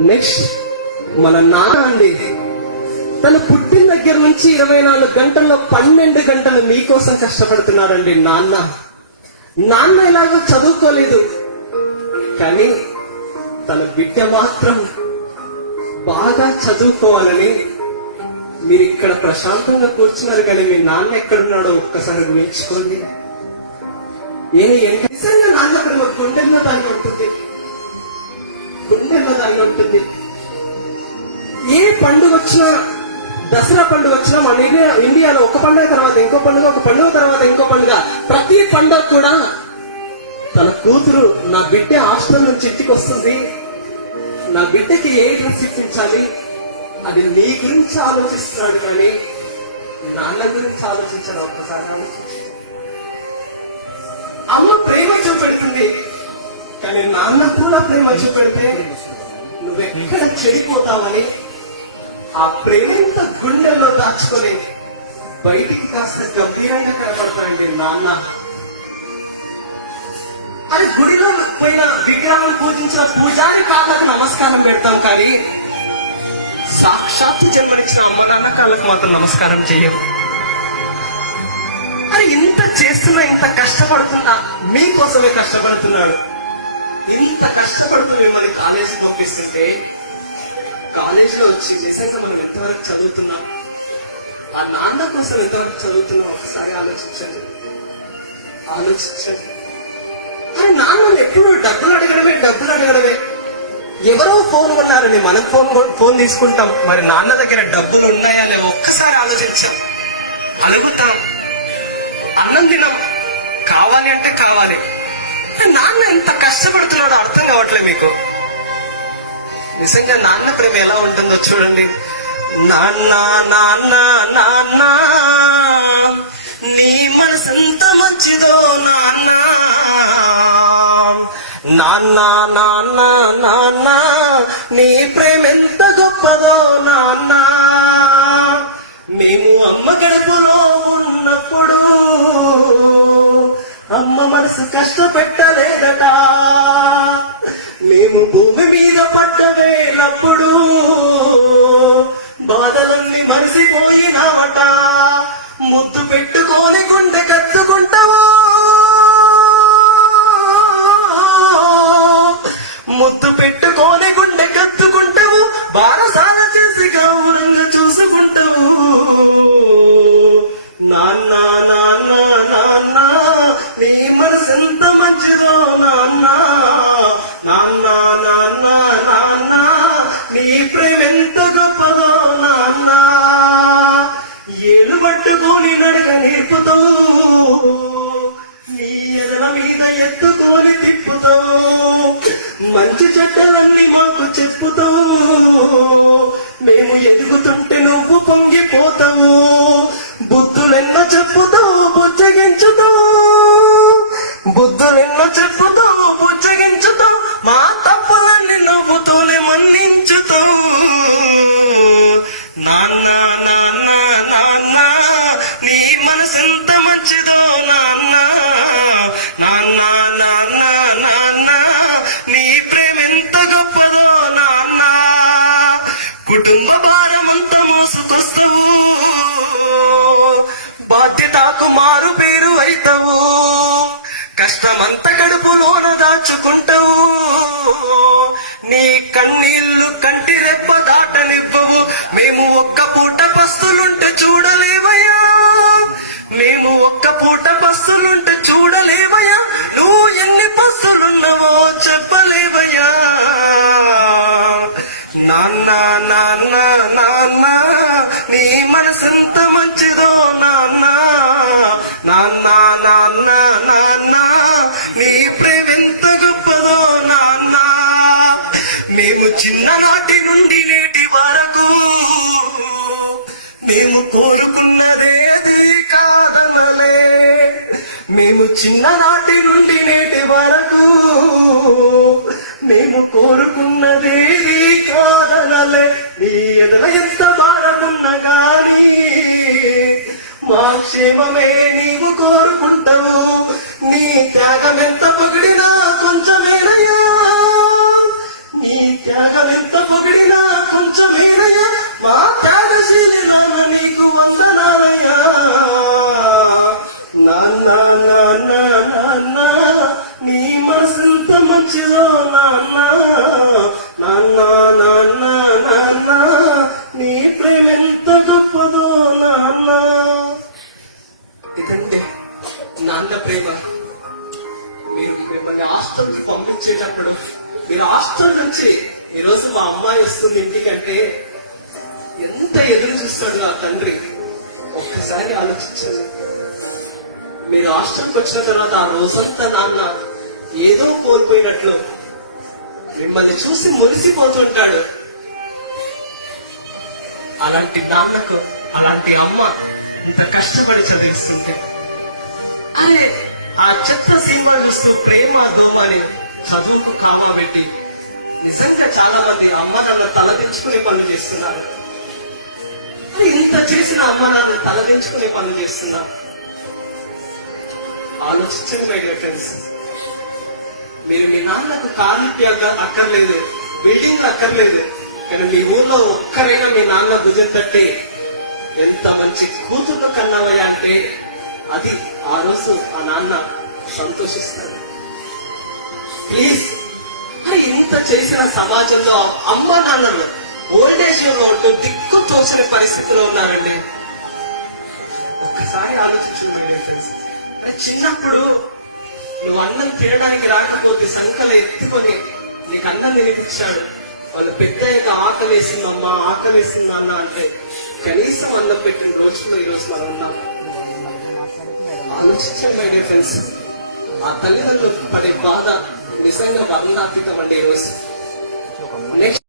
Next మన నాన్న అండి, తను పుట్టిన దగ్గర నుంచి 24 గంటల్లో 12 గంటలు మీకోసం కష్టపడుతున్నాడండి నాన్న. నాన్న ఎలాగో చదువుకోలేదు, కానీ తన బిడ్డ మాత్రం బాగా చదువుకోవాలని మీరు ఇక్కడ ప్రశాంతంగా కూర్చున్నారు. కానీ మీ నాన్న ఎక్కడున్నాడో ఒక్కసారి ఊహించుకోండి. నిజంగా నాన్న ప్రేమ గుండెల్లో దాన్ని ఉంటుంది, గుండెల్లో దాన్ని ఉంటుంది. ఏ పండుగ వచ్చినా, దసరా పండుగ వచ్చినా మన ఇండియాలో ఒక పండుగ తర్వాత ఇంకో పండుగ, ఒక పండుగ తర్వాత ఇంకో పండుగ, ప్రతి పండుగ కూడా తన కూతురు నా బిడ్డ హాస్టల్ నుంచి ఇంటికి వస్తుంది, నా బిడ్డకి ఏ డ్రెస్ ఇప్పించాలి, అది నీ గురించి ఆలోచిస్తున్నాడు కానీ నాన్న గురించి ఆలోచించాను. ఒక్కసారి ఆలోచించి అమ్మ ప్రేమ చూపెడుతుంది, కానీ నాన్న కూడా ప్రేమ చూపెడితే నువ్వెక్కడ చెడిపోతావని ఆ ప్రేమ ఇంత గుండెల్లో దాచుకొని బయటికి కాస్త గంభీరంగా కనబడతాడండి నాన్న. అది గుడిలో పోయిన విగ్రహం పూజించిన పూజారి కాళ్ళకు నమస్కారం పెడతాం, కానీ సాక్షాత్తు జన్మనిచ్చిన అమ్మ నాన్న కాళ్ళకు మాత్రం నమస్కారం చెయ్యం. అది ఇంత చేస్తున్నా, ఇంత కష్టపడుతున్నా మీకోసమే కష్టపడుతున్నాడు. ఇంత కష్టపడుతూ మిమ్మల్ని కాలేజీకి పంపిస్తుంటే కాలేజీలో వచ్చి నిజంగా మనం ఎంతవరకు చదువుతున్నాం, ఆ నాన్న కోసం ఎంతవరకు చదువుతున్నాం ఒకసారి ఆలోచించండి. ఆ నాన్న ఎప్పుడు డబ్బులు అడగడమే. ఎవరో ఫోన్ కొన్నారని మనం ఫోన్ తీసుకుంటాం, మరి నాన్న దగ్గర డబ్బులు ఉన్నాయా లేవో ఒక్కసారి ఆలోచించాం. అడుగుతాం, అన్నం తినం, కావాలి అంటే కావాలి. నాన్న ఎంత కష్టపడుతున్నాడో అర్థం కావట్లేదు మీకు. నిజంగా నాన్న ప్రేమ ఎలా ఉంటుందో చూడండి. నాన్న నాన్న నాన్న నీ మనసెంత మంచిదో నాన్న, నాన్న నాన్న నాన్న నీ ప్రేమ ఎంత గొప్పదో నాన్న. మేము అమ్మ కడుపులో ఉన్నప్పుడు అమ్మ మనసు కష్టపెట్టలేదట, మేము భూమి మీద పడ్డ వేలప్పుడు బాధలన్నీ మరిసిపోయినామట. ముద్దు పెట్టుకొని గుండె కత్తుకుంటావా, ముద్దు పెట్టుకొని గుండె కత్తుకుంటావు, బారసాల చేసి గౌరవంగా చూసుకుంటావు. నాన్న నాన్న నాన్న నీ మనసెంత మంచిదో నాన్న, నాన్న నాన్న నాన్న నీ ప్రేమ ఎంత గొప్పదో నాన్న. ఏలు పట్టుకొని నడక నేర్పుతావు, నీ ఎదల మీద ఎత్తుకొని తిప్పుతావు, మంచి చెడ్డలన్నీ మాకు చెప్పుతావు. మేము ఎదుగుతుంటే నువ్వు పొంగిపోతావు, బుద్ధులెన్నో చెప్పుతావు బుజ్జగించుతావు, బుద్ధులెన్నో చెప్పుతావు బుజ్జగించుతావు, మా తప్పులన్నీ నవ్వుతూనే మన్నించుతావు. నాన్న నాన్న నాన్న నీ మనసెంత మంచిదో నాన్న, నాన్న నాన్న నాన్న నీ ప్రేమ ఎంత గొప్పదో నాన్న. కుటుంబ భారమంతా మోసుకొస్తావు, బాధ్యతకు మారు పేరు అయితావు, కష్టమంతా కడుపులోన దాచుకుంటావు, నీ కన్నీళ్లు కంటి రెప్ప దాటనివ్వవు. మేము ఒక్క పూట పస్తులుంటే చూడలేవయ్యా, మేము ఒక్క పూట పస్తులుంటే చూడలేవయ్యా, నువ్వు ఎన్ని పస్తులున్నావో చెప్పలేవయ్యా. నాన్న నాన్న నాన్న నీ మనసెంత మంచిదో నాన్న, నాన్న నాన్న నాన్న నీ ప్రేమ ఎంత గొప్పదో నాన్న. మేము చిన్ననాటి నుండి నేటి వరకు మేము కోరుకున్నదే అది కాదనలే, మేము చిన్ననాటి నుండి నేటి వరకు మేము కోరుకున్నదే కాదనలే. నీ ఎదల ఎంత భారమున్నా గానీ మా క్షేమమే నీవు కోరుకుంటావు, నీ త్యాగమెంత పొగిడినా కొంచెమేనయ్యా, నీ త్యాగమెంత ఎంత పొగిడినా కొంచెం హీనయ్యా మా త్యాగశీలి నాన్న నీకు వందనాలయ్యా నాన్న నాన్న నాన్న నీ మనసెంత మంచిదో నాన్న నాన్న నాన్న నాన్న నీ ప్రేమ ఎంత గొప్పదో నాన్న. ఇదంటే నాన్న ప్రేమ. మీరు మిమ్మల్ని హాస్టల్కి పంపించేటప్పుడు మీరు హాస్టల్ నుంచి ఈరోజు మా అమ్మాయి వస్తుంది ఇంటికంటే ఎంత ఎదురు చూస్తాడు నా తండ్రి. ఒక్కసారి ఆలోచించండి. మీరు హాస్టల్కి వచ్చిన తర్వాత ఆ రోజంతా నాన్న ఏదో కోల్పోయినట్లు మిమ్మల్ని చూసి మురిసిపోతుంటాడు. అలాంటి నాన్నకు అలాంటి అమ్మ ఇంత కష్టపడి చదివిస్తుంది. అరే ఆ చెత్త సినిమా చూస్తూ ప్రేమ దోమ అని చదువుకు కామా పెట్టి నిజంగా చాలా మంది అమ్మ నాన్న తలదించుకునే పనులు చేస్తున్నారు. ఇంత చేసిన అమ్మ నాన్న తలదించుకునే పనులు చేస్తున్నారు. ఆలోచించండి మై డియర్ ఫ్రెండ్స్. మీరు మీ నాన్నకు కార్మికి అక్కర్లేదు, బిల్డింగ్ అక్కర్లేదు, కానీ మీ ఊర్లో ఒక్కరైనా మీ నాన్న భుజం తట్టి ఎంత మంచి కూతురు కన్నావయ్యా అంటే అది ఆ రోజు ఆ నాన్న సంతోషిస్తాడు. ప్లీజ్. అని ఇంత చేసిన సమాజంలో అమ్మ నాన్నలు ఓల్డేజ్ లో ఉంటూ దిక్కు తోచిన పరిస్థితిలో ఉన్నారండి. ఒక్కసారి ఆలోచించండి ఫ్రెండ్స్. చిన్నప్పుడు నువ్వు అన్నం తినడానికి రాకపోతే సంకలు ఎత్తుకొని నీకు అన్నం తినిపించాడు. వాళ్ళు పెద్దగా ఆకలేసిందమ్మా ఆకలేసిందా అన్న అంటే కనీసం అన్నం పెట్టిన రోజుల్లో ఈ రోజు మనం ఉన్నాం. ఆలోచించండి మై డియర్ ఫ్రెండ్స్. ఆ తల్లిదండ్రులు పడే బాధ నిజంగా వర్ణాతీతం అండి. ఈ రోజు నెక్స్ట్